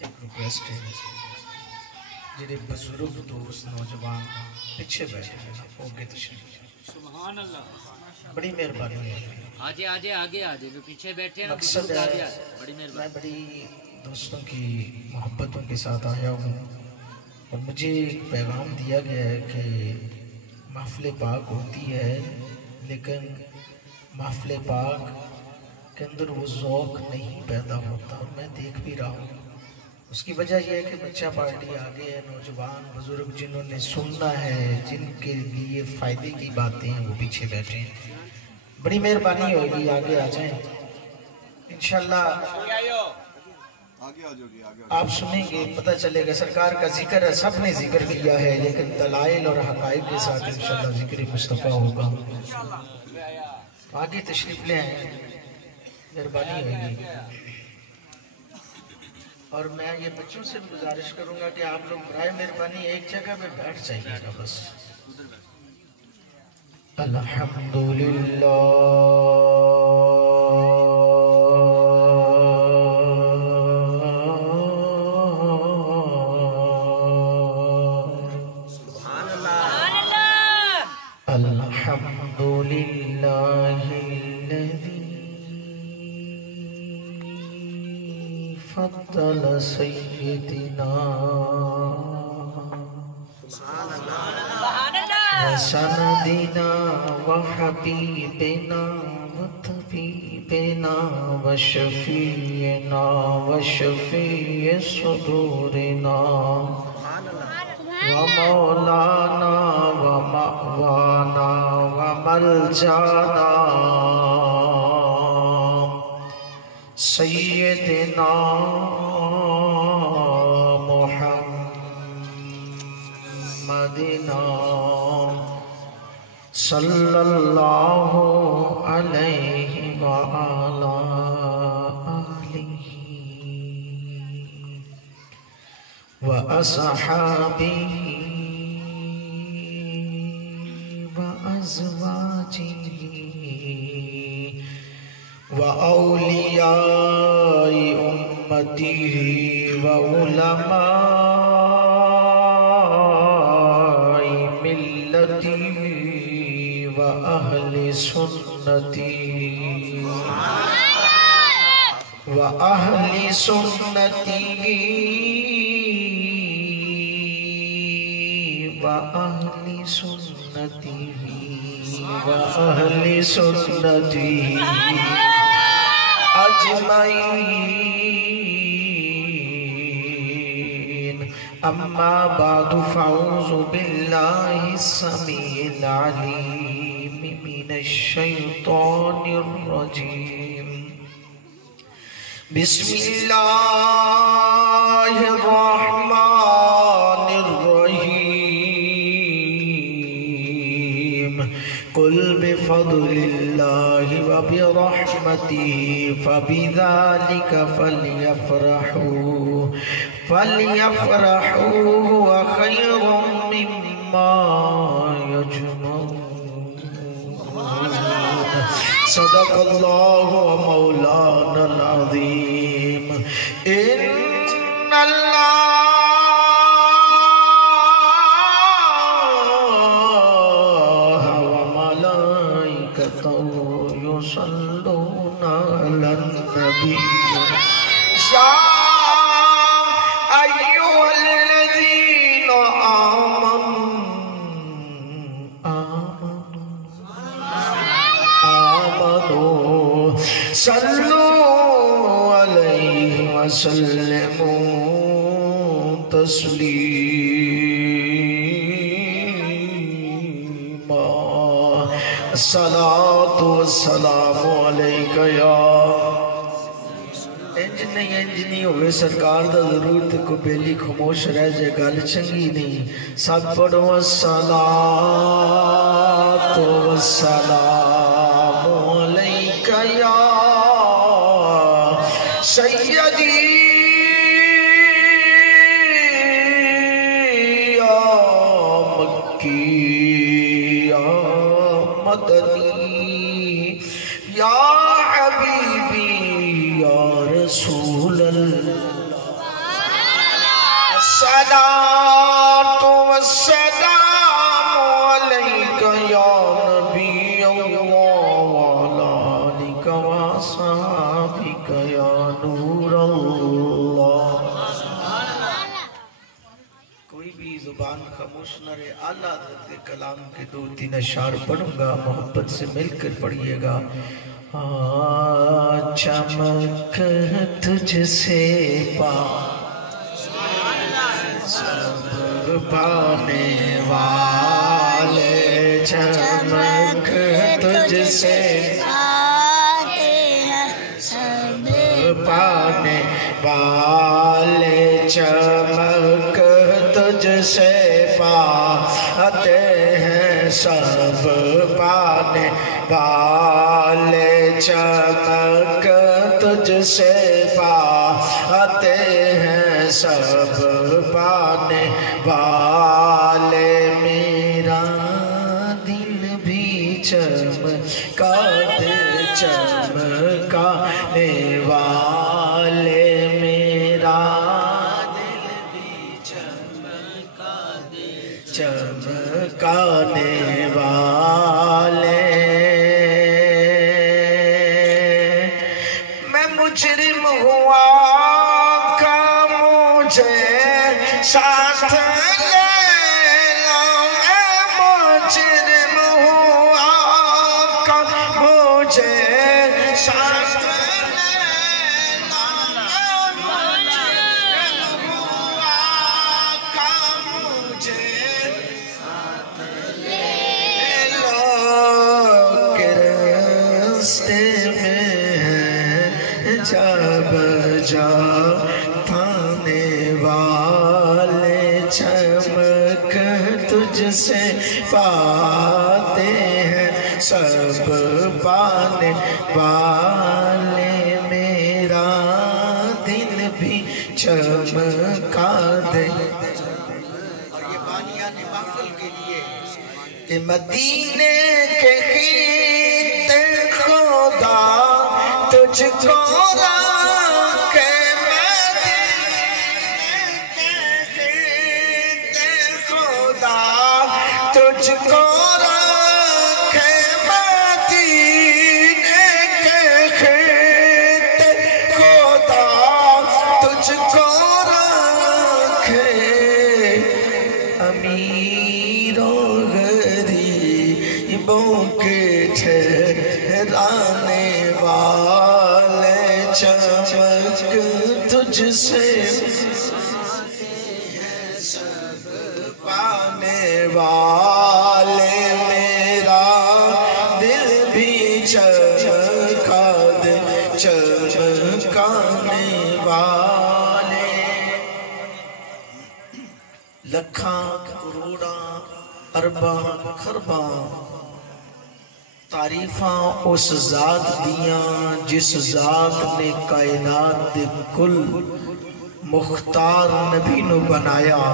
ایک ریکویسٹ ہے جڑے بزرگ دوست نوجوان پیچھے بیٹھے ہیں اوگے تشریف سبحان اللہ بڑی مہربانی ہے آجے آجے آگے آجے جو پیچھے بیٹھے ہیں مقصد ہے بڑی میں مہربانی بڑی دوستوں کی محبتوں کے ساتھ آیا ہوں اور مجھے ایک پیغام دیا گیا ہے کہ محفل پاک ہوتی ہے لیکن محفل پاک کے اندر وہ ذوق نہیں پیدا ہوتا اور میں دیکھ بھی رہا ہوں اس کی وجہ یہ ہے کہ بچہ پارٹی آگے ہے نوجوان بزرگ جنہوں نے سننا ہے جن کے لیے فائدے کی باتیں ہیں وہ پیچھے بیٹھے ہیں بڑی مہربانی ہوگی آگے آ جائیں انشاءاللہ آپ سنیں گے پتہ چلے گا سرکار کا ذکر ہے سب نے ذکر کیا ہے لیکن دلائل اور حقائق کے ساتھ انشاءاللہ ذکر مصطفیٰ ہوگا آگے تشریف لے آئیں مہربانی ہوگی اور میں یہ بچوں سے گزارش کروں گا کہ آپ لوگ برائے مہربانی ایک جگہ پہ بیٹھ جائیے گا بس الحمدللہ فضل سیدنا وسندنا وحبیبنا وطبیبنا وشفیعنا وشفیع صدورنا ومولانا ومأوانا وملجانا سیدنا محمدنا صلی اللہ علیہ وآلہ آلہ وأصحابہ وأزواجہ وأولیاء أمته وعلماء ملته وأهل سنته وأهل سنته وأهل سنته وأهل سنته أجمعين أما بعد فأعوذ بالله السميع العليم من الشيطان الرجيم بسم الله الرحمن الرحيم قل بفضل الله وبرحمته فبذلك فليفرحوا هو خير مما يجمعون صدق الله مولانا العظيم إن الله وملائكته يصلون على النبي يا أيها الذين آمنوا صلوا عليه وسلموا تسليما الصلاة والسلام عليك يا انج نہیں ہوئے سرکار دا ضرور تے کو بیلی خموش رہ جائے گل چنگی نہیں سب پڑھو الصلاة والسلام علیک یا سیدی یا مکی یا مدنی یا حبیبی یا رسول اللہ صلاۃ و سلام علیک یا نبی اللہ وعلی آلک و اصحابک یا نور اللہ۔ کوئی بھی زبان خاموش نہ رہے، اعلیٰ حضرت کے کلام کے 2-3 اشعار پڑھوں گا، محبت سے مل کر پڑھیے گا۔ چمک تجھ سے پا سب پانے والے، چمک تجھ سے پاتے ہیں سب پانے والے، چمک تجھ سے پاتے ہیں سب پانے والے، چمک تجھ سے پاتے ہیں سب پانے والے، میرا دل بھی چمکا دے چمکانے والے، میرا دل بھی چمکا دے چمکانے والے۔ مجرم ہوا کہ مجھے ساتھ لے لو، میں مجرم ہوا کہ مجھے ساتھ لے لو، میں مجرم ہوا کہ مجھے ساتھ لے لو، کہ راستے میں جب جا پانے والے، چمک تجھ سے پاتے ہیں سب پانے والے، میرا دل بھی چمکا دے۔ اور یہ بانیان محفل کے لیے کہ مدینے کے خطے خدا تجھ کو رکھے، مدینے کے خطے خدا تجھ کو رکھے، مدینے کے خطے خدا تجھ کو رکھے، امیر و غریبوں کے ٹھہرانے والے، چمک تجھ سے سب پانے والے، میرا دل بھی چمکا دے چمکانے والے۔ لکھاں کروڑاں ارباں خرباں تعریفاں اس ذات دیاں جس ذات نے کائنات دے کل مختار نبی نو بنایا،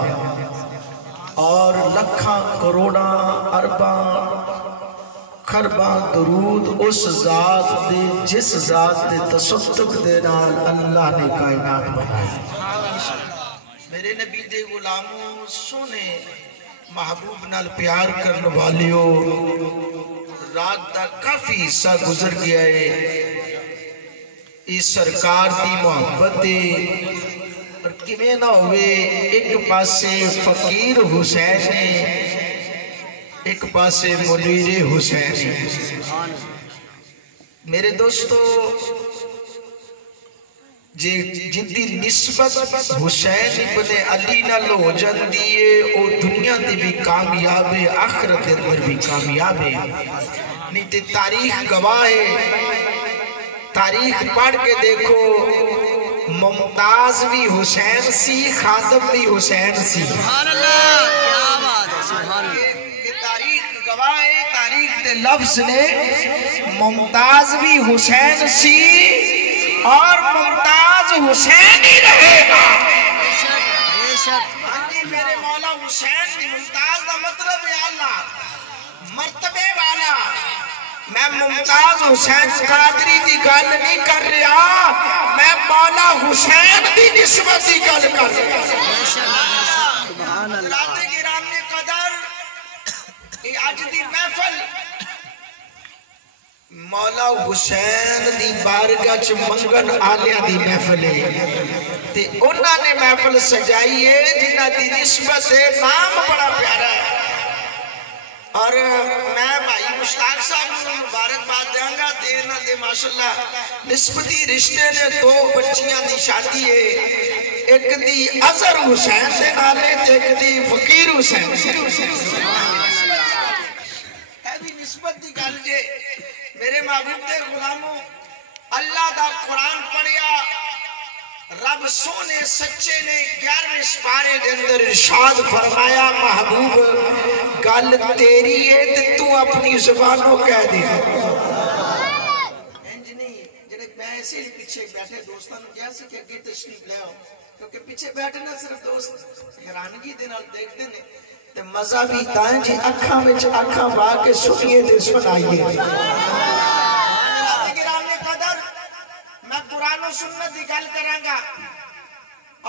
اور لکھاں کروڑاں ارباں خرباں درود اس ذات دے جس ذات دے تصدق دے نال اللہ نے کائنات بنائی۔ میرے نبی دے غلاموں، سونے محبوب نال پیار کرن والیو، رات دا کافی حصہ گزر گیا ہے، اس سرکار دی محبت اور کیویں نہ ہوئے، ایک پاسے فقیر حسین ہے، ایک پاسے منیر حسین ہے۔ میرے دوستو، جن دی نسبت حسین ابن علی نال ہو جاندی ہے، او دنیا تے بھی کامیاب ہے، آخرت اندر بھی کامیاب ہے۔ نہیں تے تاریخ گواہ ہے، تاریخ پڑھ کے دیکھو، ممتاز بھی حسین سی، خادم بھی حسین سی۔ سبحان اللہ، کیا بات ہے، سبحان اللہ۔ یہ تاریخ گواہ ہے، تاریخ دے لفظ نے، ممتاز بھی حسین سی اور ممتاز حسین ہی رہے گا۔ بے شک میرے مولا حسین کی ممتاز کا مطلب ہے اللہ مرتبے والا، میں ممتاز حسین قادری دی گل نہیں کر رہا، میں مولا حسین دی نسبت دی گل کر رہا۔ حضرات کرام نے قدر یہ آج دی محفل مولا حسین دی بارگاہ چ منگن آلیاں دی محفل ہے تے انہاں نے محفل سجائی ہے جنہاں دی نسبت ہے، نام بڑا پیارا ہے۔ اور میں بھائی مشتاق صاحب کو مبارکباد دیاں گا تے انہاں دے ماشاءاللہ نسبتی رشتے نے 2 بچیاں دی شادی ہے، ایک دی اظہر حسین دے نالے تے ایک دی فقیر حسین۔ ہے بھی نسبت دی گل جے میرے محبوب دے غلاموں، اللہ دا قرآن پڑھیا، رب سونے سچے نے 11ویں سپارے دے اندر ارشاد فرمایا محبوب گل تیری ہے تے تو اپنی زبان کو کہہ دے۔ انج نہیں جڑے میں ایسے ہی پیچھے بیٹھے دوستاں نے کہا سی کہ اگے تشریف لے آؤ، کیونکہ پیچھے بیٹھے نہ صرف دوست حیرانگی دے نال دیکھتے نے تے مزہ بھی تائیں جی اکھاں وچ اکھاں وا کے سنیے تے سنائیے۔ میں قرآن و سنت دی گل کراں گا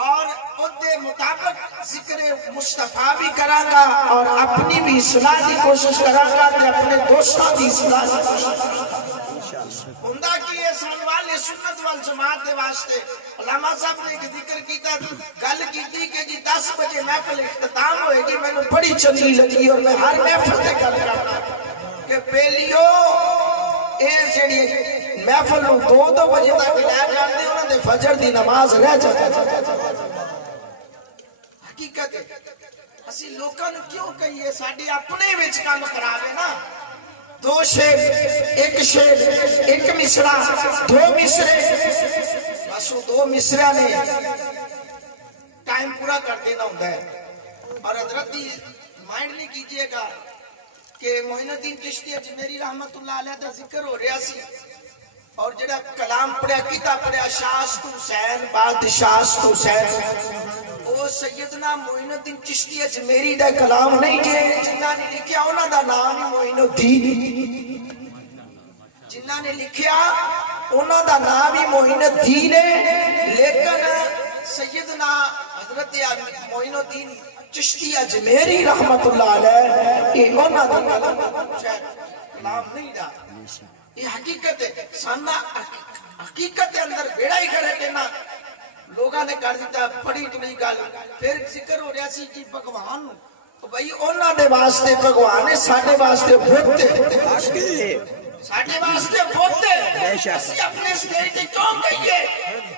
اور اودے مطابق ذکر مصطفیٰ بھی کراں گا اور اپنی بھی اصلاح دی کوشش کراں گا تے اپنے دوستاں دی اصلاح دی کوشش کراں گا۔ ہوندا کی ہے سنوال سنت والجماعت دے واسطے علامہ صاحب نے ایک ذکر کیتا گل کیتی کہ جی 10 بجے محفل اختتام ہوئے گی، میں نے بڑی چنگی لگی اور میں ہر محفل تے گل کرنا کہ پہلیو اے جڑی محفل 2 بجے تک لے جاندے انہاں دے فجر دی نماز رہ جاتی۔ حقیقت ہے اسی لوکاں نوں کیوں کہیے ساڈے اپنے وچ کام کراوے نا، 2 شعر 1 شعر 1 مصرع 2 مصرے بس وہ 2 مصرع نے ٹائم پورا کر دینا ہوتا ہے۔ اور حضرت دی مائنڈ نہیں کیجئے گا کہ معین الدین چشتی اجمیری رحمت اللہ علیہ دا ذکر ہو رہا سی اور جڑا کلام پڑھیا کیتا پڑھیا شاست حسین بادشاست حسین، وہ سیدنا معین الدین چشتی اجمیری دا کلام نہیں جے، جنہاں نے لکھیا انہاں دا نام ہی معین الدین، جنہاں نے لکھیا انہاں دا نام ہی معین الدین ہے، لیکن سیدنا حضرت معین الدین چشتی اجمیری رحمت اللہ علیہ یہ انہاں دا کلام نہیں دا، یہ حقیقت ہے۔ سامنا حقیقت اندر بیڑا ہی کرے کہ نا لوگاں نے کر دیتا پڑی تلی گل، پھر ذکر ہو رہا سی کہ بھگوان تو بھائی انہاں دے واسطے بھگوان ہے، ساڈے واسطے بت ہے، ساڈے واسطے بت ہے۔ اسی اپنے سٹیج تے کیوں کہیے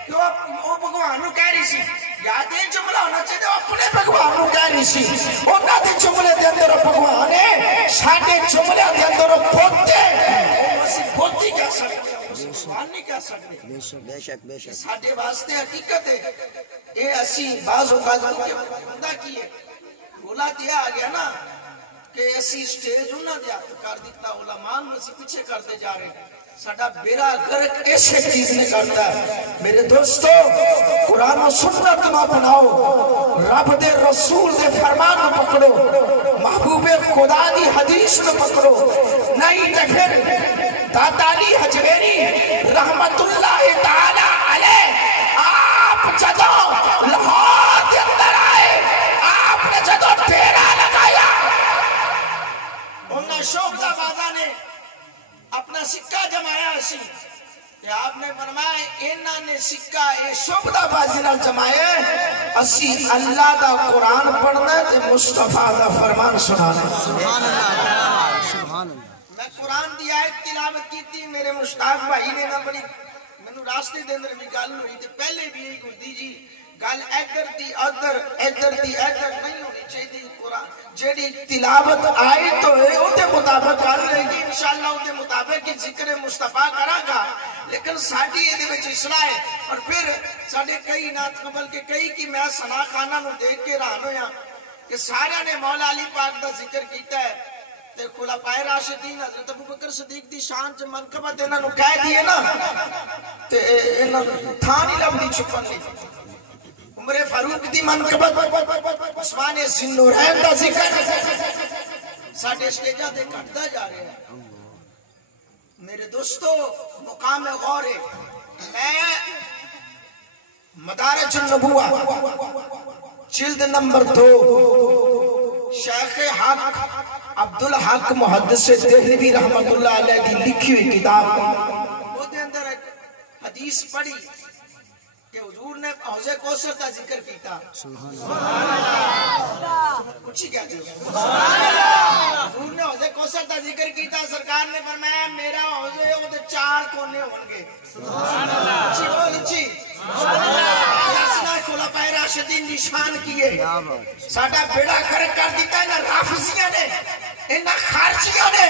کہ وہ بھگوان نوں کہہ رہی سی، یاد یہ جملہ ہونا چاہیے اپنے بھگوان نوں کہہ رہی سی، انہاں دے جملے دے اندر بھگوان ہے، ساڈے جملے دے اندر بت ہے، اسی بت ہی کہہ سکتے ہیں، بھگوان نہیں کہہ سکتے۔ بے شک بے شک ساڈے واسطے حقیقت ہے اے اسی بعض اوقات کے بندہ کی ہے بولا دیا آ گیا نا کہ اسی سٹیج انہاں دے ہاتھ کر دیتا، علماء اسی پیچھے کرتے جا رہے ہیں، ساڈا بیڑا غرق ایسے چیز نے کرتا ہے۔ میرے دوستو قرآن و سنت نہ بناؤ، رب دے رسول دے فرمان نہ پکڑو، محبوب خدا دی حدیث نہ پکڑو، نہیں تے پھر دادا علی حجویری رحمت اللہ تعالی علیہ آپ جدوں لاہور کے اندر آئے، آپ نے جدوں ڈیرا لگایا، انہاں شوقدہ بازا نے اپنا سکہ جمایا اسی کہ آپ نے فرمایا انہاں نے سکہ اے شوقدہ بازی نال جمایا اسی اللہ دا قرآن پڑھنا تے مصطفیٰ دا فرمان سنانا۔ سبحان اللہ سبحان اللہ۔ میں قرآن دی آیت تلاوت کی تھی، میرے مشتاق بھائی نے نہ بڑی میں راستے دے اندر بھی گل ہوئی تھی، پہلے بھی یہی ہوتی جی گل ادھر دی ادھر ادھر دی ادھر نہیں ہونی چاہیے۔ قرآن جیڑی تلاوت آئی تو ہے او دے مطابق کر رہے گی انشاءاللہ، او دے مطابق ذکر مصطفیٰ کراں گا، لیکن ساڈی یہ وچ اصلاح ہے۔ اور پھر ساڈے کئی نعت قبل کے کئی کی میں ثنا خانہ نو دیکھ کے حیران ہویا کہ سارے نے مولا علی پاک دا ذکر کیتا ہے تے خلفائے راشدین حضرت ابوبکر صدیق دی شان چ منقبت انہاں نو کہہ دیے نا تے انہاں تھا نہیں لبدی چھپن نہیں۔ عمر فاروق دی منقبت، عثمان ذوالنورین دا ذکر ساڈے سٹیجاں تے گھٹدا جا رہا ہے۔ میرے دوستو مقام غور ہے، میں مدارج النبوہ جلد نمبر 2 شیخ حق عبدالحق محدث دہلوی رحمت اللہ علیہ کی لکھی ہوئی کتاب وہ دے اندر ایک حدیث پڑھی کہ حضور نے حوض کوثر کا ذکر کیتا. کچھ ہی کہتے ہیں حضور نے حوض کوثر کا ذکر کیتا. سرکار نے فرمایا میرا حوض ہے وہ 4 کونے ہوں گے. اچھی بول اچھی خلفائے راشدین نشان کیے. ساڈا بیڑا گرک کر دیتا ہے رافضیاں نے، انہاں خارجیاں نے،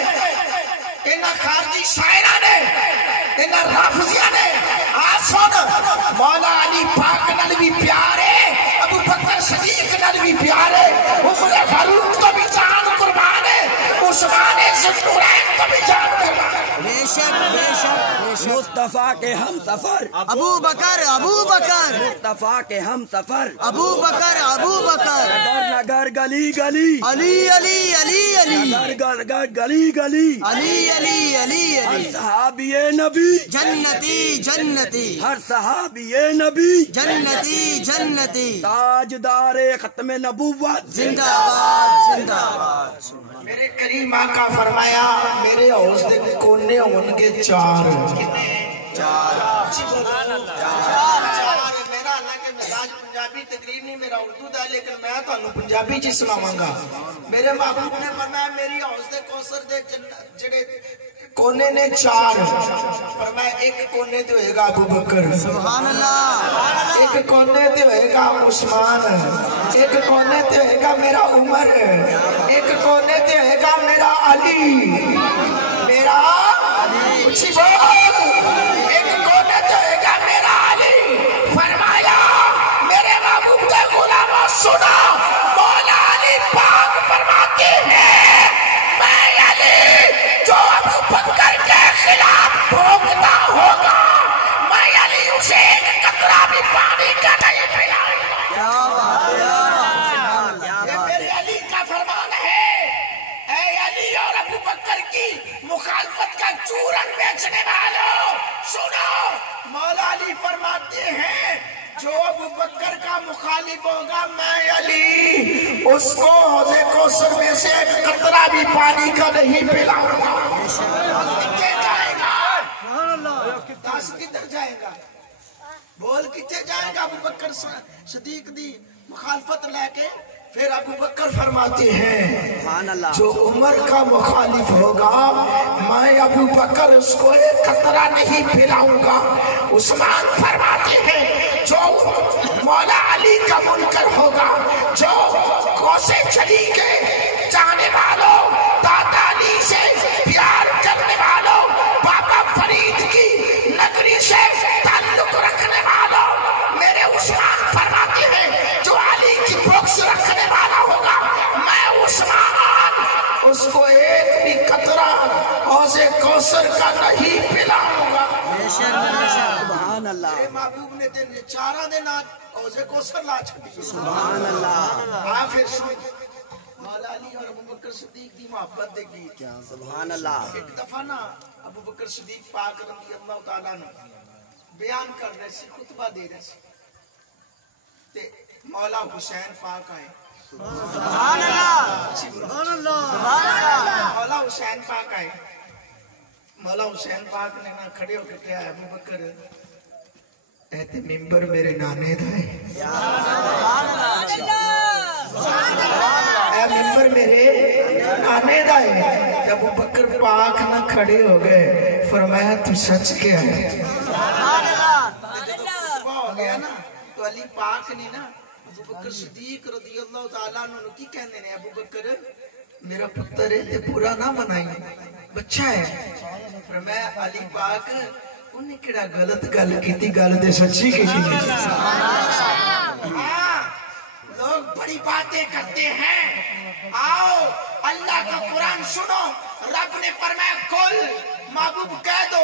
انہاں خارجی شاعراں نے، انہاں رافضیاں نے. سن مولا علی پاک نال بھی پیار ہے، ابو بکر صدیق نال بھی پیار ہے، عمر فاروق تو بھی جان قربان ہے، عثمان ذوالنورین تو بھی جان قربان ہے. بے شک مصطفیٰ کے ہم سفر ابو بکر مصطفیٰ کے ہم سفر ابو بکر نگر گلی گلی علی نگر گلی گلی علی ہر صحابی نبی جنتی ہر صحابی نبی جنتی تاجدار ختم نبوت زندہ باد. میرے کریم آقا فرمایا میرے حوض دے کونے ہون گے 4. میرا حالانکہ مزاج پنجابی تقریر نہیں، میرا اردو دا، لیکن میں تانوں پنجابی چ سناواں گا. میرے محبوب نے فرمایا میری حوض دے کوثر دے جڑے کونے نے 4. فرمایا ایک کونے تے ہوئے گا ابو بکر، سبحان اللہ، ایک کونے تے ہوئے گا عثمان، ایک کونے تے ہوئے گا میرا عمر، ایک کونے تے ہوئے گا میرا علی، میرا اچھی بول، ایک کونے تے ہوئے گا میرا علی. فرمایا میرے محبوب کے غلاموں سنا، مولا علی پاک فرماتے ہیں میں علی جو ابو بکر کے خلاف بھوکتا ہوگا میں علی اسے ایک قطرہ بھی پانی کا نہیں پلاؤں گا. یہ میرے علی کا فرمان ہے. اے علی اور ابو بکر کی مخالفت کا چورن بیچنے والوں سنو، مولا علی فرماتے ہیں جو ابو بکر کا مخالف ہوگا میں علی اس کو حوض کوثر میں سے ایک قطرہ بھی پانی کا نہیں پلاؤں گا. کتنے جائے گا؟ 10 کدھر جائے گا؟ بول کتنے جائے گا؟ ابو بکر صدیق دی مخالفت لے کے. پھر ابو بکر فرماتے ہیں جو عمر کا مخالف ہوگا میں ابو بکر اس کو ایک قطرہ نہیں پلاؤں گا. عثمان فرماتے ہیں جو مولا علی کا منکر ہوگا، جو کوسے چلی کے جانے والوں، دادا علی سے پیار کرنے والوں، بابا فرید کی نگری سے تعلق رکھنے والوں، میرے عثمان فرماتے ہیں جو علی کی بغض رکھنے والا ہوگا میں عثمان اس کو ایک بھی قطرہ حوض کوثر کا نہیں پلاؤں گا. سبحان اللہ. میرے محبوب نے دن 4 دن حوض کوثر لا چھڑی. سبحان اللہ. پھر مولا علی اور ابو بکر صدیق دی محبت دے گی. سبحان اللہ. ایک دفعہ نا ابو بکر صدیق پاک رضی اللہ تعالیٰ نے بیان کر رہے سی، خطبہ دے رہے سی، تے مولا حسین پاک آئے. سبحان اللہ. سبحان اللہ. مولا حسین پاک آئے. مولا حسین پاک نے نہ کھڑے ہو کے کہا ابو بکر اے ممبر میرے نانے دا ہے، اے ممبر میرے نانے دا ہے. ابو بکر پاک نہ کھڑے ہو گئے. فرمایا تو سچ کیا ہے؟ خطبہ ہو گیا نا تو علی پاک نے نا ابو بکر صدیق رضی اللہ تعالیٰ عنہ کی کہنے نے ابو بکر میرا پتر ہے تے پورا نہ بنائی، بچہ ہے. فرمایا علی پاک انہیں کڑا غلط گل کیتی، گل دے سچی کیتی. لوگ بڑی باتیں کرتے ہیں. آؤ اللہ کا قرآن سنو. رب نے فرمایا کل محبوب کہہ دو،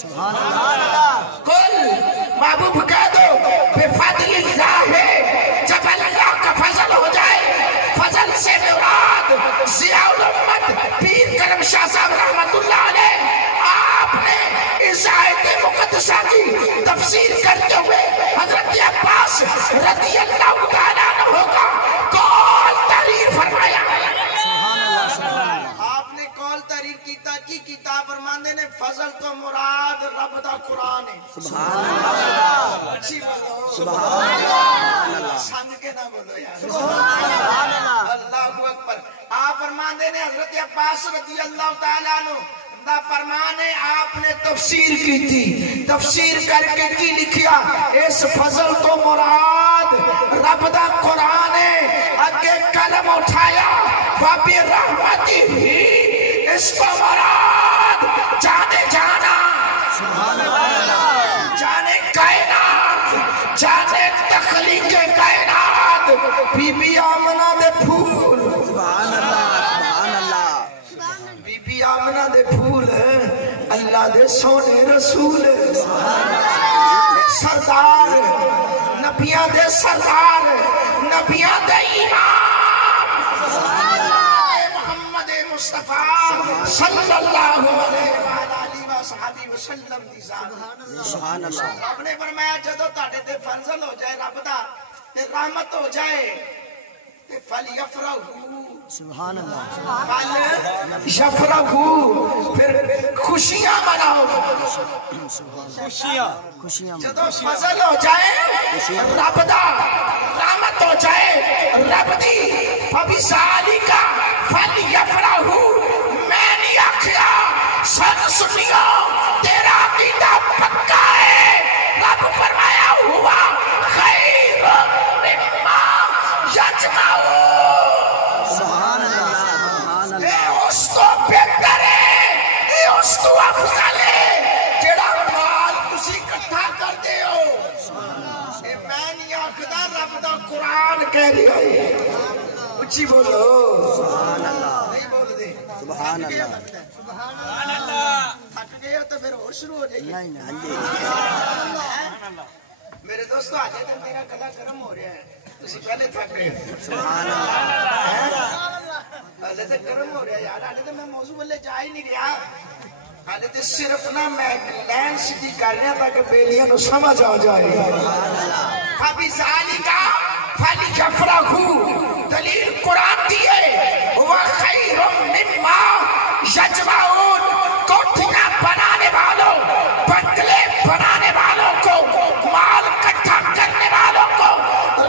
سبحان اللہ. کل محبوب کہہ دو بفضل اللہ ہے. جب اللہ کا فضل ہو جائے، فضل سے مراد ضیاء الامت پیر کرم شاہ صاحب رحمت اللہ علیہ آپ سبحان اللہ سبحان اللہ سنگ کے نہ بولو یار سبحان اللہ اللہ اکبر. آپ فرماندے نے حضرت عباس رضی اللہ تعالیٰ عنہ دا فرمان ہے آپ نے تفسیر کی تھی. تفسیر کر کے کی لکھیا اس فضل تو مراد رب دا قرآن ہے. اگے قلم اٹھایا وَبِرَحْمَتِهِ ہی اس کو مراد جانے جانا سبحان اللہ جانے کائنات جانے تخلیق کائنات بی بی آمنہ دے پھول سبحان اللہ سبحان اللہ بی بی آمنہ دے پھول اللہ دے سونے رسول سردار نبیاں دے سردار نبیاں دے امام محمد مصطفیٰ صلی اللہ علیہ وآلہ وسلم دی ذات. سبحان اللہ رب نے فرمایا جدو تاڑے تے فرضل ہو جائے رب دا تے رحمت ہو جائے تے فَلْيَفْرَحُوا سبحان اللہ فَلْيَفْرَحُوا پھر خوشیاں مناؤ. خوشیاں جدو فضل ہو جائے رب دا رحمت ہو جائے رب دی فَبِذَالِكَ فَلْيَفْرَحُوا. میں نہیں آکھیا سن سنیو تیرا عقیدہ پکا ہے. رب فرمایا ہوا خیر مما یجمعون. سبحان اللہ سبحان اے اللہ اس تو بہتر ہے اے اس تو افضل ہے جڑا مال تسی اکٹھا کردے ہو. اے میں نہیں آکھدا رب دا قرآن کہہ رہی ہے. اچھی بولو سبحان اللہ نہیں بول دے سبحان اللہ تھک گئے ہو تو پھر اور شروع ہو جائے گی. نہیں نہیں میرے دوستو آج تک میرا گلا گرم ہو رہا ہے تسی پہلے تھک گئے ہو. سبحان اللہ حالے تو گرم ہو رہا ہے یار. حالے تو میں موضوع والے جا ہی نہیں رہا. حالے تو صرف نا میں لین سیدھی کر رہا تاکہ بیلیاں نو سمجھ آ جائے. فَبِذَالِكَ فَلْيَفْرَحُوا دلیل قرآن دیئے ہوا خیر مما یجمعون. کوٹھیاں بنانے والوں بنگلے بنانے والوں کو مال اکٹھا کرنے والوں کو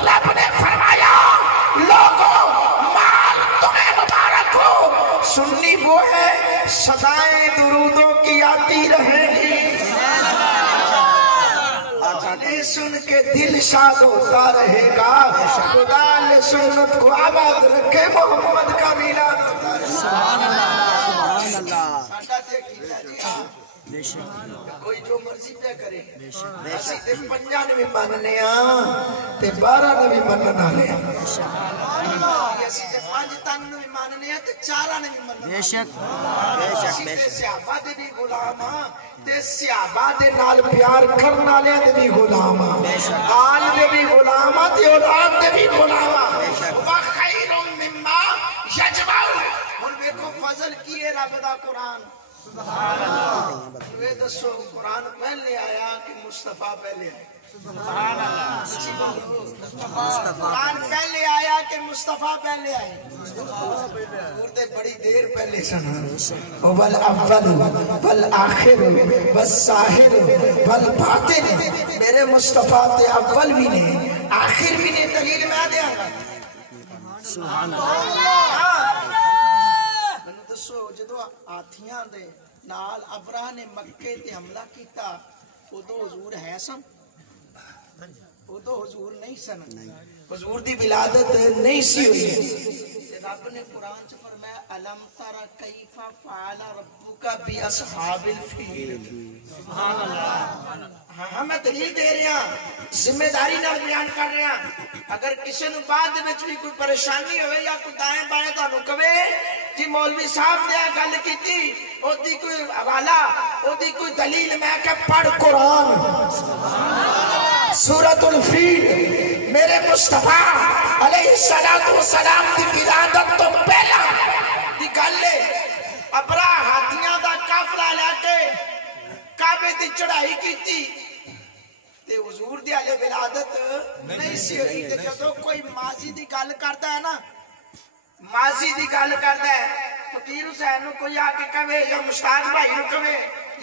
رب نے فرمایا لوگوں مال تمہیں مبارک ہو. سنی وہ ہے صدائیں درودوں کی آتی رہیں گی جنہیں سن کے دل شاد ہوتا رہے گا. خدا نے سنت کو آباد رکھے محمد کا میلاد ہوتا رہے گا. سبحان اللہ ساڈا تے عقیدہ جی ہاں بے شک کوئی جو مرضی پہ کرے بے شک اسی تے 5 نے بھی مننے تے 12 نے بھی منن والے اسی تے 5 تن نے بھی مننے تے 4 نے بھی منن بے شک بے شک بے شک صحابہ دے بھی غلام تے صحابہ دے نال پیار کرن والے دے بھی غلام آل دے بھی غلام تے اولاد دے بھی غلام. وخیر مما یجمعون. ہن دیکھو فضل کی ہے رب دا قرآن. سبحان اللہ. یہ دسو قرآن پہلے آیا کہ مصطفیٰ پہلے آیا؟ سبحان اللہ. قرآن پہلے آیا کہ مصطفیٰ پہلے آئے؟ حضور تے بڑی دیر پہلے سنا. بل اول بل آخر بل ظاہر بل باطن. میرے مصطفیٰ تے اول بھی نہیں آخر بھی نہیں. دلیل میں دیا گا. سبحان اللہ منو دسو جدو ہاتھیاں دے نال ابراہ نے مکے تے حملہ کیتا ادو حضور ہے سن؟ ادو حضور نہیں سن. حضور دی ولادت نہیں سی ہوئی. رب نے قرآن چ فرمایا الم تر کیف فعل ربک باصحاب الفیل. سبحان اللہ. ہاں میں دلیل دے رہا ذمہ داری نال بیان کر رہا. اگر کسی نو بعد وچ بھی کوئی پریشانی ہوئے یا کوئی دائیں بائیں تانوں کہے جی مولوی صاحب نے گل کیتی او دی کوئی حوالہ او دی کوئی دلیل میں کہ پڑھ قرآن سورۃ الفیل. میرے مصطفیٰ علیہ السلام کی ولادت تو پہلا دی گل ہے. ابرا ہاتھیاں دا قافلہ لے کے کعبے دی چڑھائی کیتی تے حضور دی علیہ ولادت نہیں سی ہوئی. تے جدوں کوئی ماضی دی گل کردا ہے نا ماضی دی گل کردا ہے فقیر حسین نو کوئی آ کے کہے یا مشتاق بھائی نو کہے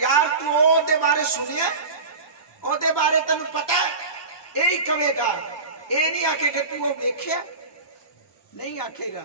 یار تو او دے بارے سنیا ਉਹਦੇ ਬਾਰੇ ਤੈਨੂੰ ਪਤਾ ਇਹ ਹੀ ਕਹੇਗਾ, ਇਹ ਨਹੀਂ ਆਖੇਗਾ ਤੂੰ ਉਹ ਵੇਖਿਆ, ਨਹੀਂ ਆਖੇਗਾ।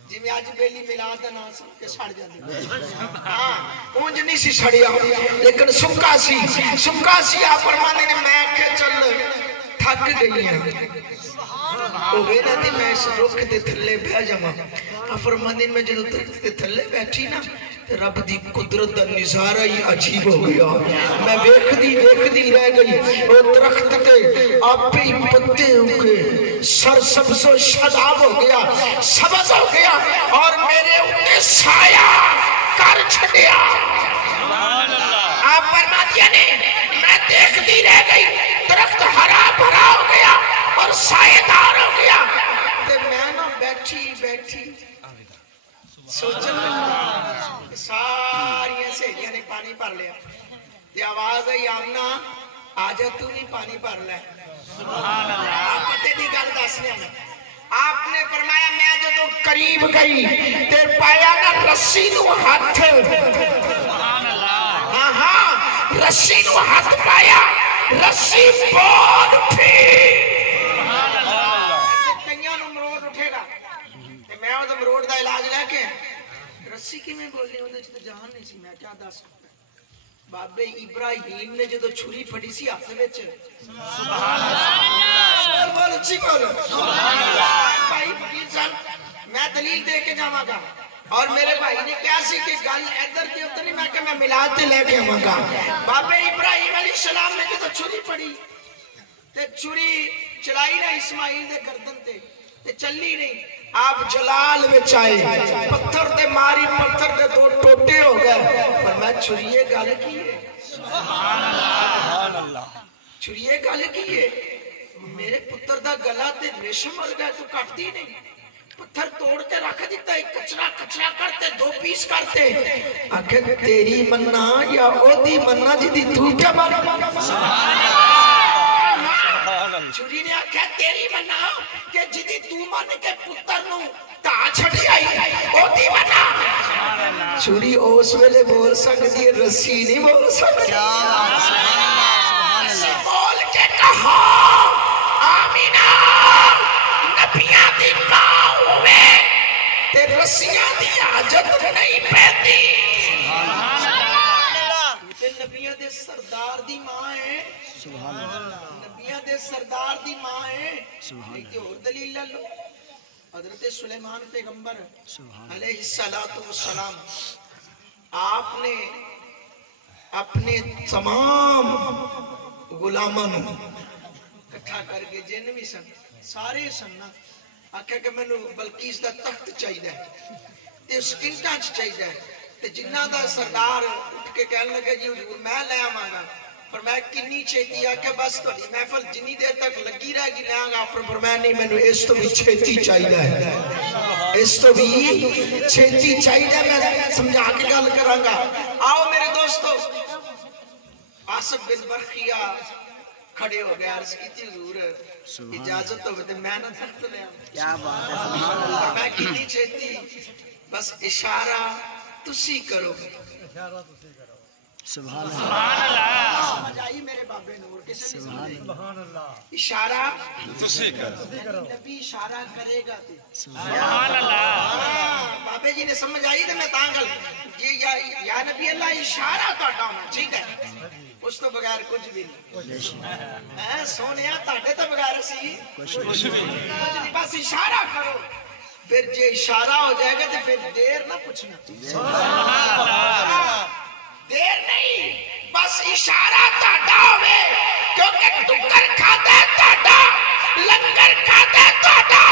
جی میں آج بیلی ملاد دا نام سن کے سڑ جاندی ہاں اونج نہیں سی سڑیا لیکن سکا سی آپ فرمانے نے میں کہ چل تھک گئی ہیں وہ وینا دی میں اس رکھ دے تھلے بہ جاواں آپ فرمانے میں جدوں درخت دے تھلے بیٹھی نا رب دی قدرت دا نظارہ ہی عجیب ہو گیا میں ویکھ دی رہ گئی وہ درخت تے آپ ہی پتے ہو گئے سر سبز و شاداب ہو گیا سبز ہو گیا اور میرے اوپر سایہ کر چھڈیا آپ فرما دیا نے میں دیکھتی رہ گئی درخت ہرا بھرا ہو گیا اور سایہ دار ہو گیا تے میں نا بیٹھی سوچن ساری سہیلیاں نے پانی بھر لیا تے آواز آئی آمنا آجا تو بھی پانی بھر لے آپ پتے دی گل دس رہے ہیں آپ نے فرمایا میں جدوں قریب گئی تے پایا نا رسی نو ہاتھ ہاں رسی نو ہاتھ پایا رسی بول اٹھی کئیاں نو مروڑ اٹھے گا تے میں وہ مروڑ دا علاج لے کے رسی کی میں بول رہی ہوں تو جہان نہیں سی میں کیا دس بابے ابراہیم نے جدو چھری پھڑی سی ہاتھ وچ سبحان اللہ بول اچھی بول بھائی فقیر صاحب میں دلیل دے کے جاواں گا اور میرے بھائی نے کیا سی کہ گل ادھر تے ادھر نہیں میں کہ میں ملاد تے لے کے آواں گا بابے ابراہیم علیہ السلام نے جدو چھری پھڑی تے چھری چلائی نا اسماعیل دے گردن تے چلی نہیں آپ جلال وچ آئے پتھر تے ماری پتھر تے دو ٹوٹے ہو گئے پر میں چھریے گل کی ہے سبحان اللہ چھریے گل کی ہے میرے پتر دا گلا تے ریشم مل گیا تو کٹتی نہیں پتھر توڑ کے رکھ دیتا ہے کچرا کرتے دو پیس کرتے آخر تیری مننا یا او دی مننا جی دی تو کیا مانا چھری نے آکھا تیری مننا کہ جدی تو من کے پتر نو تا چھڑی آئی او دی مننا چھری اس ویلے بول سکتی ہے رسی نہیں بول سکتی رسی بول کے کہا آمینہ نبیاں دی ماں ہوئے تے رسیاں دی حاجت نہیں پیتی نبیاں دے سردار دی ماں ہے نبیاں دے سردار دی ماں ہے ایک اور دلیل لو حضرت سلیمان پیغمبر علیہ السلام آپ نے اپنے تمام غلاموں اکٹھا کر کے جن بھی سن سارے سننا آکھا کہ میں نے بلقیس دا تخت چاہیے تے سکنٹاں چاہیے تے جنہ دا سردار اٹھ کے کہنے لگے جی حضور میں لے آواں فرمایا کنی چھیتی آکے بس تھوڑی محفل جنی دیر تک لگی رہ گی لے آگا فرمایا نہیں میں نے اس تو بھی چھیتی چاہیے اس تو بھی چھیتی چاہیے میں سمجھا کے گل کراں گا آؤ میرے دوستو آصف بن برخیہ کھڑے ہو گئے عرض کی تھی حضور اجازت ہوگی تو میں نہ تخت لے آؤں کیا بات ہے سبحان اللہ میں کنی چھیتی بس اشارہ تسی کرو سبحان اللہ سمجھ آئی میرے بابے نور کسے نہیں سبحان اللہ اشارہ تسی کرو نبی اشارہ کرے گا تے سبحان اللہ بابے جی نے سمجھ آئی تے میں تانگل جی یا نبی اللہ اشارہ تہاڈا ہونا ٹھیک ہے اس تو بغیر کچھ بھی نہیں سونیا تہاڈے تو بغیر اسی کچھ بھی نہیں بس اشارہ کرو پھر جے اشارہ ہو جائے گا تو پھر دیر نہ پوچھنا دیر نہیں بس اشارہ تہاڈا ہوے کیونکہ ٹکر کھاتا ہے تہاڈا لنگر کھاتا ہے تہاڈا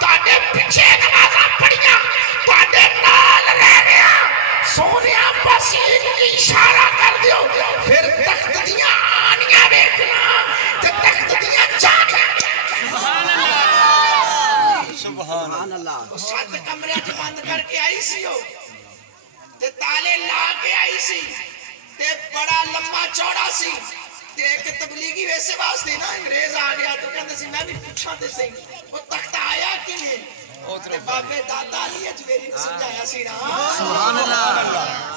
تہاڈے پیچھے نمازاں پڑھیاں تہاڈے نال رہ گیا سونیا بس اشارہ کر دیو پھر تخت دیاں آنیاں ویکھنا تے تخت دیاں جانیاں سبحان اللہ سات کمرے چ بند کر کے آئی سی ہو تے تالے لا کے آئی سی تے بڑا لمبا چوڑا سی تے ایک تبلیغی ویسے واسطے نا انگریز آ گیا تو کہندے سی میں بھی پوچھاں تے صحیح وہ تخت آیا کیویں تے بابے دادا علی اجمیری نے سمجھایا سی نا سبحان اللہ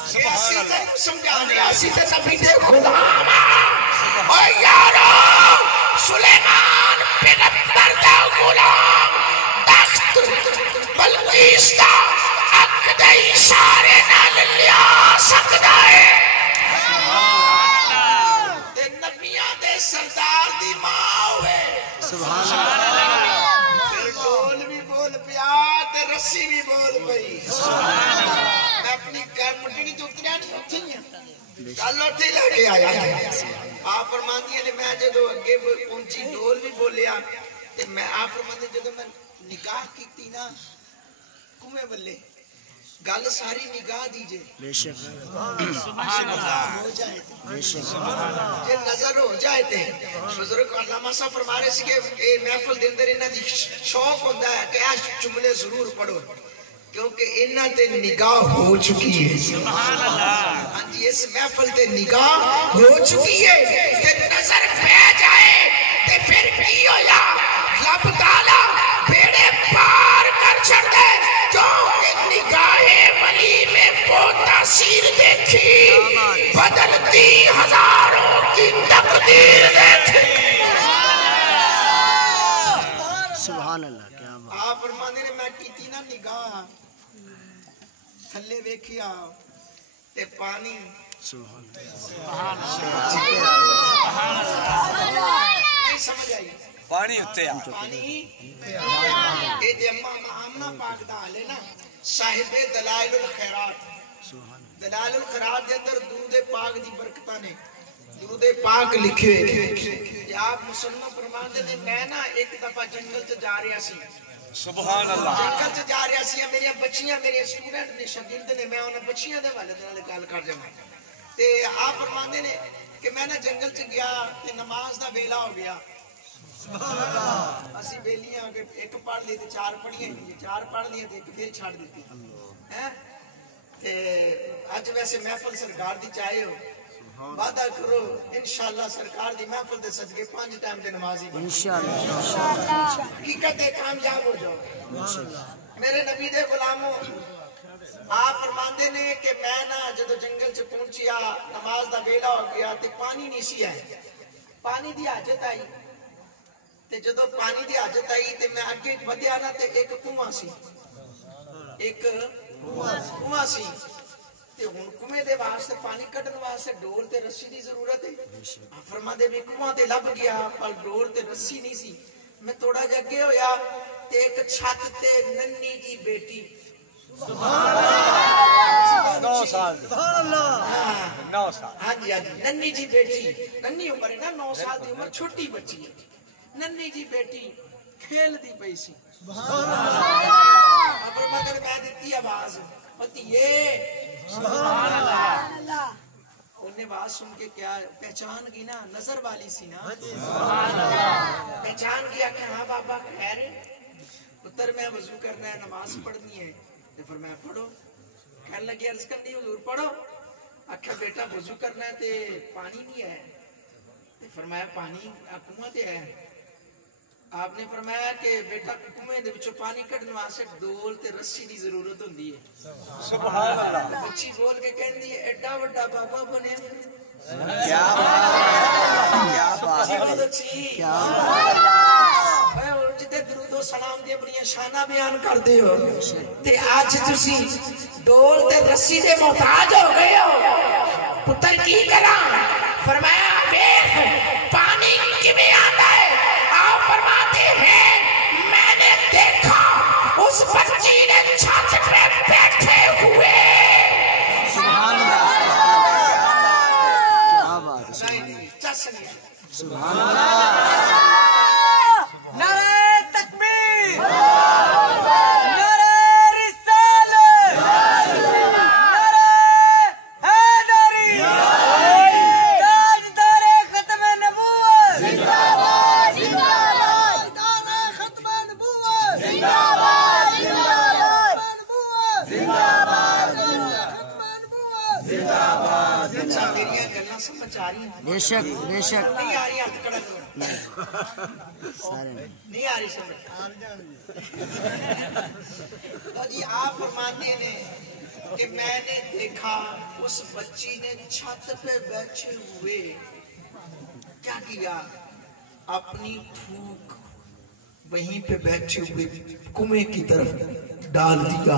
سبحان اللہ سمجھا دیا سی تے نبی دے غلام او یارو سلیمان پیغمبر دا غلام تخت بلقیس سارے نال لیا سکتا ہے تے نبیاں دے سردار دی ماں ہوئے سبحان اللہ پھر ڈول بھی بول پیا تے رسی بھی بول پئی میں اپنی کار مٹنی جو اتریا نہیں اتھی ہیں کل اٹھے لے کے آیا آپ فرماندی ہیں میں جدو اگے پہنچی ڈول بھی بولیا تے میں آپ فرماندی جدو میں نکاح کی تھی نا کنویں بلے گل ساری نگاہ دیجئے بے شک ہو جائے بے شک یہ نظر ہو جائے تھے بزرگ علامہ صاحب فرما رہے سے کہ اے محفل دے اندر انہاں دی شوق ہوتا ہے کہ آج جملے ضرور پڑھو کیونکہ انہاں تے نگاہ ہو چکی ہے ہاں جی اس محفل تے نگاہ ہو چکی ہے تے نظر پہ جائے تے پھر کی ہویا رب تعالیٰ بیڑے پار کر چھڑ دے جو نگاہ ولی میں وہ تاثیر دیکھی بدلتی ہزاروں کی تقدیر دیکھی سبحان اللہ کیا بات آپ فرماندے نے میں کیتی نا نگاہ تھلے ویکھیا تے پانی سبحان نہیں سمجھ آئی پانی ہوتے ہیں پانی اے تے اماں آمنہ پاک دا حال ہے نا صاحب دلائل الخیرات دلائل الخیرات دے اندر درود پاک دی برکتہ نے درود پاک لکھے کہ آپ مسلمان فرمان دے میں نا ایک دفعہ جنگل سے جا رہا سی سبحان اللہ جنگل سے جا رہا سی میری بچیاں میرے اسٹوڈنٹ نے شاگرد نے میں انہیں بچیاں دے والے دے نال گل کر جاواں تے آپ فرماندے نے کہ میں نا جنگل چ گیا تے نماز دا ویلا ہو گیا اسی بیلیاں کہ ایک پڑھ لی تے چار پڑھیاں چار پڑھ لی تے ایک پھر چھڑ دیتی تے اج ویسے محفل سرکار دی چاہے ہو وعدہ کرو انشاءاللہ سرکار دی محفل دے صدقے 5 ٹائم دے نمازی بن انشاءاللہ حقیقت ہے کامیاب ہو جاؤ میرے نبی دے غلاموں آپ فرماندے نے کہ میں نا جدو جنگل سے پہنچیا نماز دا ویلا ہو گیا تے پانی نہیں سی آئے پانی دی حاجت آئی تے جدو پانی دی حاجت آئی تے میں اگے ودیا نا تے ایک کنواں سی ایک کنواں سی تے ہن کنویں دے واسطے پانی کڈن واسطے ڈول تے رسی دی ضرورت ہے آپ فرماندے بھی کنواں تے لب گیا پر ڈول تے رسی نہیں سی میں تھوڑا جا اگے ہویا تے ایک چھت تے ننھی جی بیٹی 9 سال سبحان اللہ 9 سال ہاں جی ننھی جی بیٹی ننھی عمر ہے نا 9 سال دی عمر چھوٹی بچی ہے ننھی جی بیٹی کھیل دی پئی سی سبحان اللہ اب مدر میں دیتی آواز پتیے سبحان اللہ انہیں آواز سن کے کیا پہچان کی نا نظر والی سی نا سبحان اللہ پہچان کیا کہ ہاں بابا خیر پتر میں وضو کرنا ہے نماز پڑھنی ہے تے فرمایا پڑھو کہنے لگی عرض کرنی حضور پڑھو آکھا بیٹا وضو کرنا ہے تے پانی نہیں ہے تے فرمایا پانی کنواں تے ہے آپ نے فرمایا کہ بیٹا کنویں دے وچوں پانی کڈن واسطے ڈول تے رسی دی ضرورت ہوندی ہے سبحان اللہ بچی بول کے کہندی ہے ایڈا بڑا بابا بنے کیا بات کیا جتے درود و سلام دی اپنی شانہ بیان کر دے ہو تے آج تسی ڈول تے رسی دے محتاج ہو گئے ہو پتر کی کراں فرمایا ویکھ پانی کیویں آندا ہے آپ فرماتے ہیں میں نے دیکھا اس بچی نے چھت پہ بیٹھے ہوئے سبحان اللہ کیا بات سبحان اللہ نعرہ تکبیر نعرہ رسالت نعرہ حیدری تاجدار ختم نبوت زندہ باد زندہ باد تاجدار ختم نبوت زندہ باد زندہ باد زندہ باد زندہ باد اچھا میری گلاں سمجھ آ رہی ہیں بے شک نہیں آ رہی ہاتھ کھڑا کرو سارے نہیں آ رہی سمجھ تو جی آپ فرماتے ہیں کہ میں نے دیکھا اس بچی نے چھت پہ بیٹھے ہوئے کیا کیا اپنی پھوک وہیں پہ بیٹھے ہوئے کنویں کی طرف ڈال دیا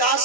10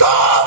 2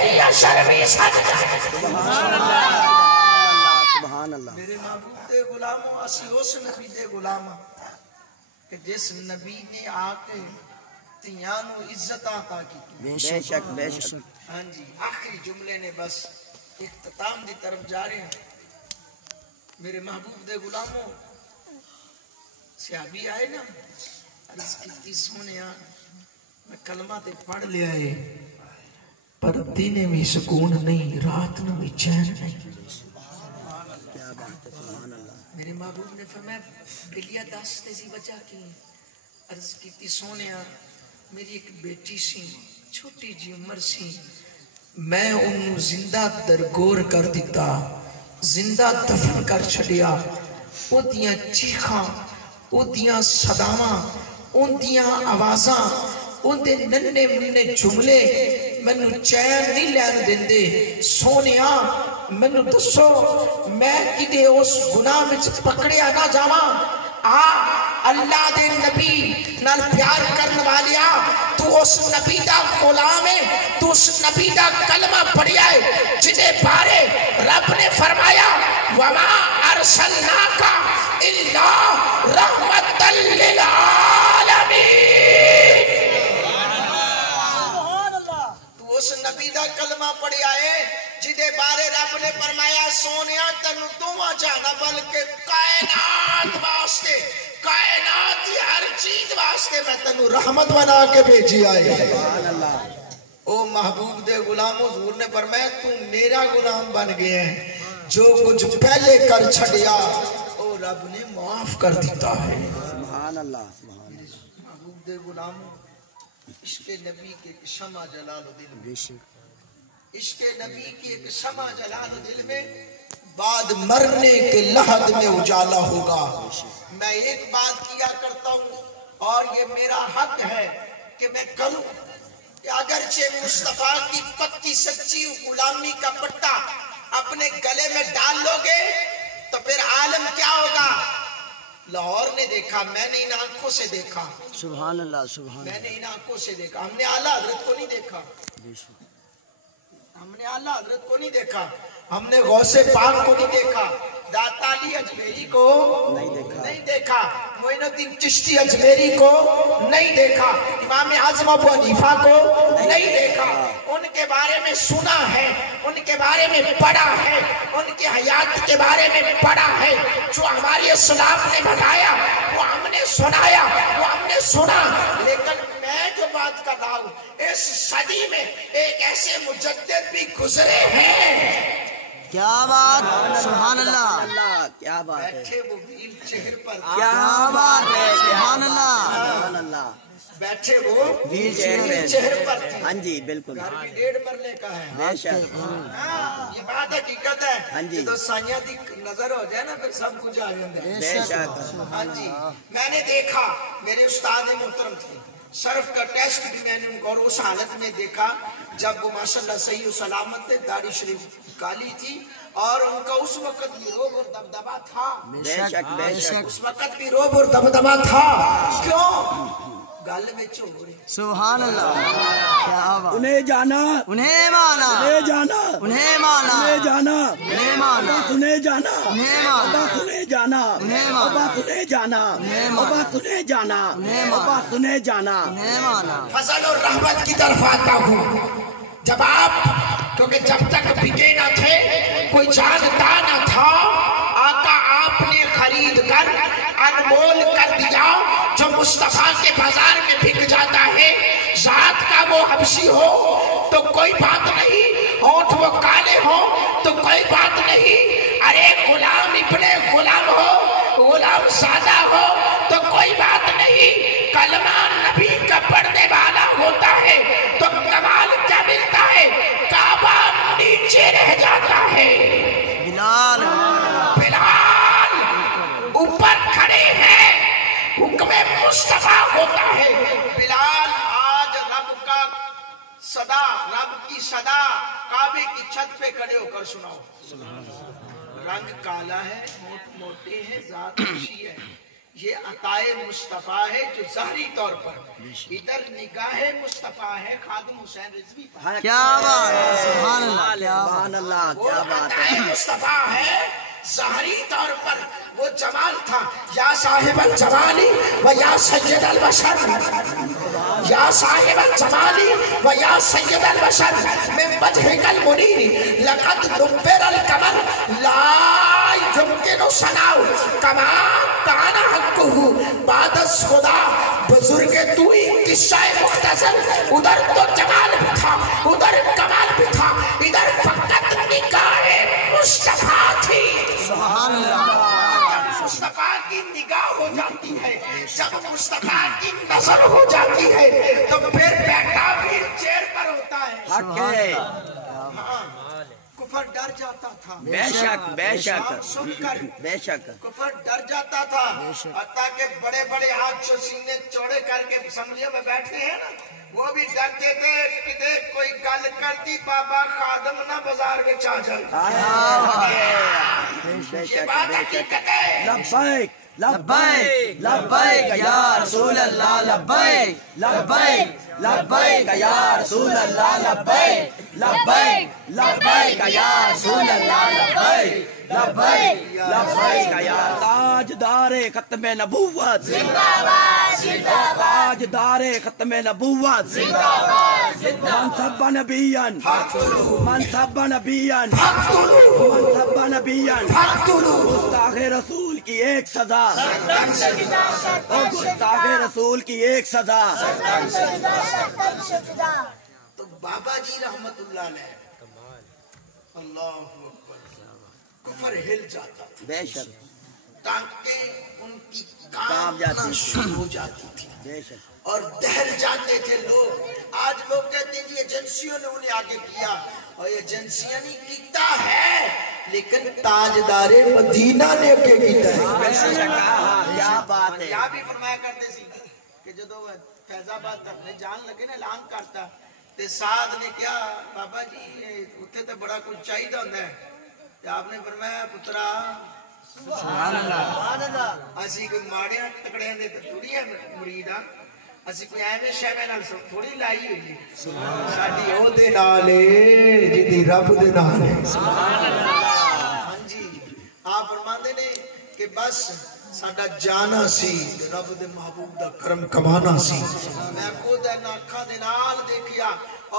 کی اثر بھی سج جائے. سبحان اللہ. میرے محبوب دے غلاموں اسی اس نبی دے غلام کہ جس نبی نے آ کے تیاں نو عزت عطا کی. بے شک بے شک. ہاں جی آخری جملے نے بس اختتام دی طرف جا رہے ہیں. میرے محبوب دے غلاموں صحابی آئے نا عرض کی سونیا میں کلمہ تے پڑھ لیا ہے پر دن میں سکون نہیں رات میں بھی چین نہیں. میرے محبوب نے فرمایا بلیا داستے سی بچا کی. عرض کی سونیا میری ایک بیٹی سی چھوٹی جی عمر سی میں انہوں زندہ درگور کر دیتا زندہ دفن کر چھڑیا. او دیاں چیخاں او دیاں صداواں او دیاں آوازاں او دے ننے مننے جملے منو چین نہیں لین دیندے. سونیا منو دسو میں کدے اس گناہ وچ پکڑیا نہ جاواں. اللہ دے نبی نال پیار کرنے والیا تو اس نبی دا غلام ہے تو اس نبی دا کلمہ پڑھیا ہے جنہیں بارے رب نے فرمایا وما ارسلناک الا رحمتا للعالمین. تو اس نبی دا کلمہ پڑھیا ہے جنہیں بارے رب نے فرمایا سونیا تنو دوواں جانا بلکہ کائنات واسطے کائنات کی ہر چیز واسطے میں تنو رحمت بنا کے بھیجی آئے. او محبوب دے غلاموں حضور نے فرمایا تو میرا غلام بن گئے ہیں جو کچھ پہلے کر چھڑیا او رب نے معاف کر دیتا ہے. سبحان اللہ. محبوب دے غلاموں عشق نبی کے شمع جلال دل میں عشق نبی کی ایک شمع جلال دل میں بعد مرنے کے لحد میں اجالا ہوگا. میں ایک بات کیا کرتا ہوں اور یہ میرا حق ہے کہ میں کروں کہ اگرچہ مصطفیٰ کی پکی سچی غلامی کا پٹا اپنے گلے میں ڈال لو گے تو پھر عالم کیا ہوگا. لاہور نے دیکھا میں نے ان آنکھوں سے دیکھا. سبحان اللہ. سبحان میں نے ان آنکھوں سے دیکھا. ہم نے اعلیٰ حضرت کو نہیں دیکھا ہم نے اعلیٰ حضرت کو نہیں دیکھا ہم نے غوث پاک کو نہیں دیکھا داتا علی اجمیری کو نہیں دیکھا معین الدین چشتی اجمیری کو نہیں دیکھا امام اعظم ابو حنیفہ کو نہیں دیکھا. ان کے بارے میں سنا ہے ان کے بارے میں پڑھا ہے ان کے حیات کے بارے میں پڑھا ہے. جو ہماری اسلاف نے بتایا وہ ہم نے سنایا وہ ہم نے سنا. لیکن میں جو بات کر رہا ہوں اس صدی میں ایک ایسے مجدد بھی گزرے ہیں. کیا بات. سبحان اللہ. کیا بات ہے. بیٹھے وہ ویل چہر پر کیا بات ہے. سبحان اللہ. سبحان اللہ. بیٹھے وہ ویل چہر پر تھے. ہاں جی بالکل. گھر بھی 1.5 مرلے کا ہے. بے شک. یہ بات حقیقت ہے. ہاں جی. جدو سائیاں دی نظر ہو جائے نا پھر سب کچھ آ جاتا ہے. بے شک. ہاں جی میں نے دیکھا میرے استاد محترم تھے صرف کا ٹیسٹ بھی میں نے ان کو اور اس حالت میں دیکھا جب وہ ماشاءاللہ صحیح و سلامت تھے داڑھی شریف کالی تھی اور ان کا اس وقت بھی روب اور دبدبا تھا. بے شک بے شک. اس وقت بھی روب اور دبدبا تھا. کیوں گل میں ہو رہی. سبحان اللہ. کیا بات. انہیں جانا انہیں مانا انہیں جانا انہیں مانا انہیں جانا انہیں مانا انہیں جانا انہیں مانا انہیں جانا انہیں مانا انہیں جانا انہیں مانا انہیں جانا انہیں مانا انہیں جانا. انہیں مانا. فضل اور رحمت کی طرف آتا ہوں جب آپ کیونکہ جب تک بکے نہ تھے کوئی جانتا نہ تھا آقا آپ نے خرید کر انمول کر دیا. جو مصطفیٰ کے بازار میں بک جاتا ہے ذات کا وہ حبشی ہو تو کوئی بات نہیں ہونٹ وہ کالے ہو تو کوئی بات نہیں. ارے غلام ابن غلام ہو غلام سادہ ہو تو کوئی بات نہیں. کلمہ نبی کا پڑھنے والا ہوتا ہے تو کمال کیا ملتا ہے کعبہ نیچے رہ جاتا ہے. بلال اوپر کھڑے ہیں حکم مصطفیٰ ہوتا ہے. بلال آج رب کا صدا رب کی صدا کعبے کی چھت پہ کھڑے ہو کر سناؤ. رنگ کالا ہے ہونٹ موٹے ہیں ذات خوشی ہے یہ عطائے مصطفیٰ ہے جو ظاہری طور پر، ادھر نگاہ مصطفیٰ ہے خادم حسین رضوی پر، کیا بات ہے، سبحان اللہ، کیا بات سبحان اللہ، وہ کیا بات ہے. عطائے مصطفیٰ ہے ظاہری طور پر وہ جمال تھا. یا صاحب الجمالی و یا سید البشر، یا صاحب الجمالی و یا سید البشر من وجهك المنیر لقد نبر القمر لا يمكن ثناؤ كما كان حقه بعد خدا. بزرگ تو ہی قصہ مختصر، ادھر تو جمال بھی تھا، ادھر کمال بھی تھا، ادھر فقط نگاہ مصطفیٰ تھی. سبحان اللہ، مصطفیٰ کی نگاہ ہو جاتی ہے، جب مصطفیٰ کی نظر ہو جاتی ہے تو پھر بیٹا بھی چیر پر ہوتا ہے. حق ہے. ہاں، کفر ڈر جاتا تھا، بے شک، بے شک، سن کر بے شک. کفر ڈر جاتا تھا. حتیٰ کہ بڑے بڑے ہاتھ جو سینے چوڑے کر کے اسمبلیوں میں بیٹھتے ہیں نا، وہ بھی ڈرتے تھے کہ کوئی گل کرتی بابا خادم نہ بازار میں آ جائے. بے یہ شک، بات بے شک. حقیقت ہے. لبیک لبیک لبیک یا رسول اللہ، لبیک لبیک لبیک یا رسول اللہ، لبیک لبیک لبیک یا رسول اللہ، لبیک لبیک لبیک یا تاجدار ختم نبوت زندہ باد، تاجدار ختم نبوت زندہ باد. منصب نبیان، منصب نبیان، منصب نبیان. گستاخ رسول کی ایک سزا، گستاخ رسول کی ایک سزا. تو بابا جی رحمت اللہ علیہ، اللہ اکبر، کفر ہل جاتا تھا، بے شک، ٹانکیں ان کی کام کام جاتی جاتی تھی. شروع ہو جاتی تھی بے شک. اور دہل جاتے تھے لوگ. آج لوگ کہتے ہیں کہ ایجنسیوں نے انہیں آگے کیا، اور ایجنسیاں نہیں کیتا ہے، لیکن تاجدار مدینہ نے آگے کیتا ہے. کیا بات ہے. یا بھی فرمایا کرتے سی کہ جدو فیض آباد نے جان لگے نا اعلان کرتا تے سعد نے کیا بابا جی اتنے تو بڑا کچھ چاہیے ہوتا ہے. آپ نے فرمایا پترا سبحان اللہ، اسی کوئی ماڑیاں تکڑیاں دے تھوڑی ہے مرید ہاں، اسی کوئی ایویں شے نال تھوڑی لائی ہوئی ہے. ساڈی او دے نال ہے جدی رب دے نال ہے. ہاں جی، آپ فرماندے نے کہ بس ساڈا جانا سی رب دے محبوب دا کرم کمانا سی. میں خود انہاں اکھاں دے نال دیکھیا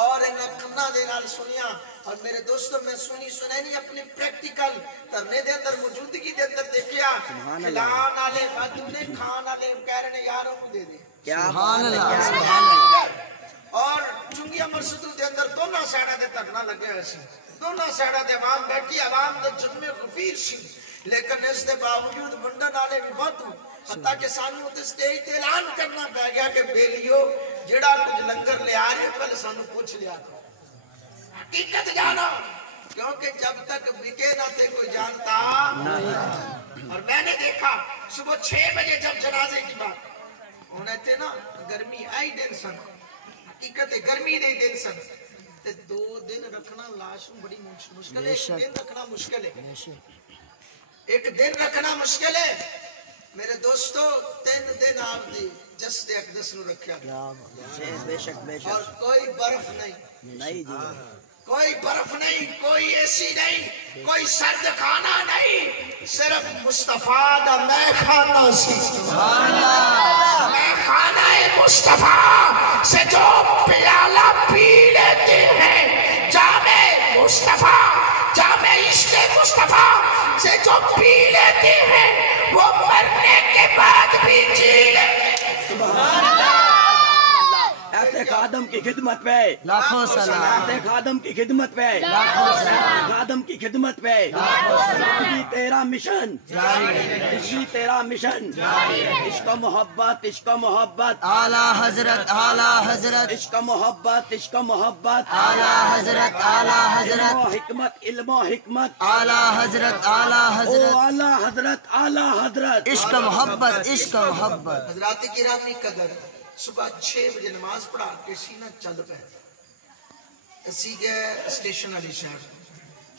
اور انہاں کناں دے نال سنیا. اور میرے دوستو میں سنی اپنے پریکٹیکل دھرنے دے اندر موجودگی دے اندر دیکھیا. کھلان والے بدو نے کھان والے کہہ رہے نے یار انہوں دے دے. سبحان اللہ، سبحان اللہ. اور چنگیا مسجدوں دے اندر دونوں سائڈاں تے دھرنا لگے ہوئے سی، دونوں سائڈاں تے عوام بیٹھی، عوام دے جذبے غفیر سی، لیکن اس دے باوجود ونڈن والے بھی بہت. حتیٰ کہ سانو تے سٹیج تے اعلان کرنا پے گیا کہ بیلیو جڑا کچھ لنگر لے آ رہے پہلے سانو پوچھ لیا کرو. حقیقت جانا، کیونکہ جب تک بکے نہ تھے کوئی جانتا. اور میں نے دیکھا صبح 6 بجے جب جنازے کی بات ہونے تھے نا، گرمی آئی دن سن، حقیقت گرمی دے دن سن، تے 2 دن رکھنا لاش بڑی مشکل ہے. 1 دن رکھنا مشکل ہے، 1 دن رکھنا مشکل ہے. میرے دوستو 3 دن آپ دی جسد اقدس نو رکھیا گیا، بے شک، بے شک. اور کوئی برف نہیں، نہیں جی، کوئی برف نہیں، کوئی اے سی نہیں، کوئی سرد کھانا نہیں، صرف مصطفیٰ دا میں کھانا سی. میں کھانا مصطفیٰ سے جو پیالہ پی لیتے ہیں، جامع مصطفیٰ، جامع عشق مصطفیٰ سے جو پی لیتے ہیں، وہ مرنے کے بعد بھی جی لیتے ہیں. سبحان اللہ. ایسے خادم کی خدمت پہ لاکھوں سلام، ایسے خادم کی خدمت پہ خادم کی خدمت پہ. یہ تیرا مشن، یہ تیرا مشن. عشق و محبت، عشق و محبت، اعلیٰ حضرت، اعلیٰ حضرت، عشق و محبت، عشق و محبت. اعلیٰ حضرت، اعلیٰ علم حضرت، و حکمت، علم و حکمت. اعلیٰ حضرت، اعلیٰ او حضرت، اعلیٰ حضرت، اعلیٰ حضرت. عشق محبت، عشق محبت. حضرات گرامی قدر صبح 6 بجے نماز پڑھا کے سینہ چل پہ اسی گئے اسٹیشن علی شہر.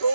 2